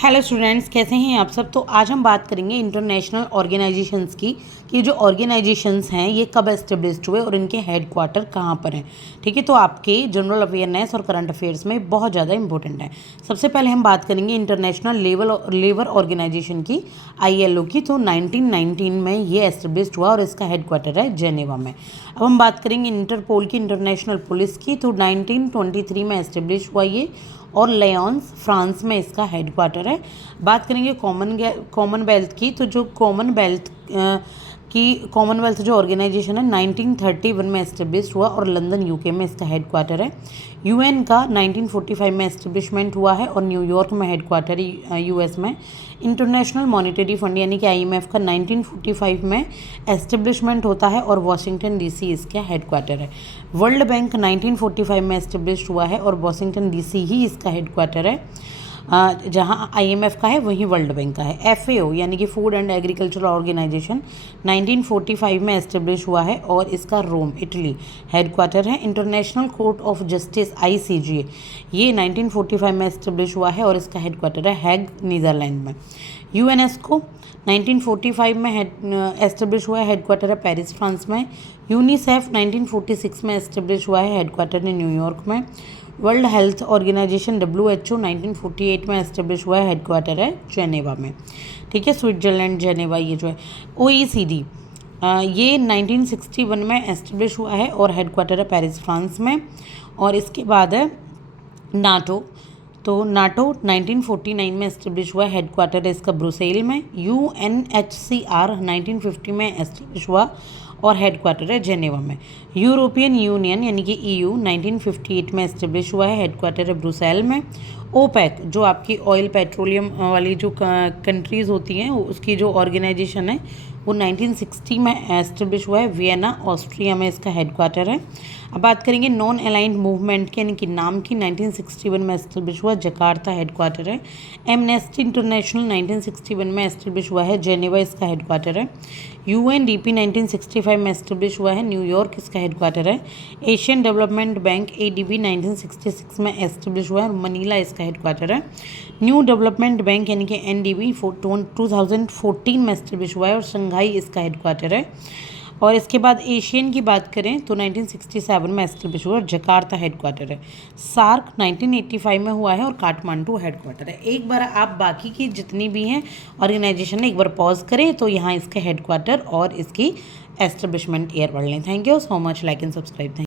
Hello students, कैसे हैं आप सब। तो आज हम बात करेंगे इंटरनेशनल ऑर्गेनाइजेशंस की कि ये जो ऑर्गेनाइजेशंस हैं ये कब एस्टेब्लिश्ड हुए और इनके हेडक्वार्टर कहाँ पर हैं। ठीक है, तो आपके जनरल अवेयरनेस और करंट अफेयर्स में बहुत ज़्यादा इंपॉर्टेंट है। सबसे पहले हम बात करेंगे इंटरनेशनल लेबर ऑर्गेनाइजेशन की, ILO की। तो 1919 में ये एस्टेब्लिश्ड हुआ और इसका हेडक्वार्टर है जेनेवा में। अब हम बात करेंगे इंटरपोल की, इंटरनेशनल पुलिस की। तो 1923 में एस्टेब्लिश हुआ ये और लेॉन्स फ्रांस में इसका हेडक्वार्टर है। बात करेंगे कॉमनवेल्थ की। तो जो कॉमनवेल्थ जो ऑर्गेनाइजेशन है 1931 में एस्टेब्लिश हुआ और लंदन UK में इसका हेडक्वार्टर है। UN का 1945 में एस्टेब्लिशमेंट हुआ है और न्यूयॉर्क में हेडक्वार्टर है US में। इंटरनेशनल मॉनेटरी फंड यानी कि IMF का 1945 में एस्टेब्लिशमेंट होता है और वाशिंगटन DC इसका हेडक्वार्टर है। वर्ल्ड बैंक 1945 में एस्टेब्लिश हुआ है और वाशिंगटन DC ही इसका हेडक्वार्टर है। जहां IMF का है वहीं वर्ल्ड बैंक का है। FAO यानी कि फूड एंड एग्रीकल्चरल ऑर्गेनाइजेशन 1945 में एस्टेब्लिश हुआ है और इसका रोम इटली हेडक्वार्टर है। International court of justice ICJ ये 1945 में एस्टेब्लिश हुआ है और इसका हेडक्वार्टर है हैग नीदरलैंड में। UNESCO 1945 में एस्टेब्लिश हुआ है, हेडक्वार्टर है पेरिस फ्रांस में। यूनिसेफ 1946 में एस्टेब्लिश हुआ है, हेडक्वार्टर है न्यूयॉर्क में। वर्ल्ड हेल्थ ऑर्गेनाइजेशन WHO 1948 में एस्टेब्लिश हुआ है, हेडक्वार्टर है जेनेवा में। ठीक है, स्विट्जरलैंड जेनेवा ये जो है। OECD ये 1961 में एस्टेब्लिश हुआ है और हेडक्वार्टर है पेरिस फ्रांस में। और इसके बाद है नाटो। तो नाटो 1949 में एस्टेब्लिश हुआ है, हेडक्वार्टर है इसका ब्रुसेल में। UNHCR 1950 में एस्टेब्लिश हुआ और हेडक्वार्टर है जेनेवा में। यूरोपियन यूनियन यानी कि EU 1958 में एस्टेब्लिश हुआ है, हेडक्वार्टर है ब्रुसेल में। OPEC जो आपकी ऑयल पेट्रोलियम वाली जो कंट्रीज़ होती हैं उसकी जो ऑर्गेनाइजेशन है वो 1960 में एस्टेब्लिश हुआ है, वियना ऑस्ट्रिया में इसका हेडक्वार्टर है। अब बात करेंगे नॉन अलाइंड मूवमेंट के यानी कि नाम की, 1961 में एस्टेब्लिश हुआ, जकार्ता हेडक्वार्टर है। एमनेस्टी इंटरनेशनल 1961 में एस्टेब्लिश हुआ है, जेनेवा इसका हेडक्वार्टर है। UNDP 1965 में एस्टेब्लिश हुआ है, न्यूयॉर्क इसका हेडक्वार्टर है। एशियन डेवलपमेंट बैंक ADB 1966 में एस्टेब्लिश हुआ है और मनीला इसका हेडक्वार्टर है। न्यू डेवलपमेंट बैंक यानी कि NDB 2014 में एस्टेब्लिश हुआ है और शंघाई इसका हेडक्वार्टर है। और इसके बाद एशियन की बात करें तो 1967 में एस्टेब्लिश हुआ और जकार्ता हेडक्वार्टर है। सार्क 1985 में हुआ है और काठमांडू हेडक्वार्टर है। एक बार आप बाकी की जितनी भी हैं ऑर्गेनाइजेशन एक बार पॉज करें तो यहाँ इसके हेडक्वार्टर और इसकी एस्टेब्लिशमेंट ईयर पढ़ लें। Thank you so much, like and subscribe.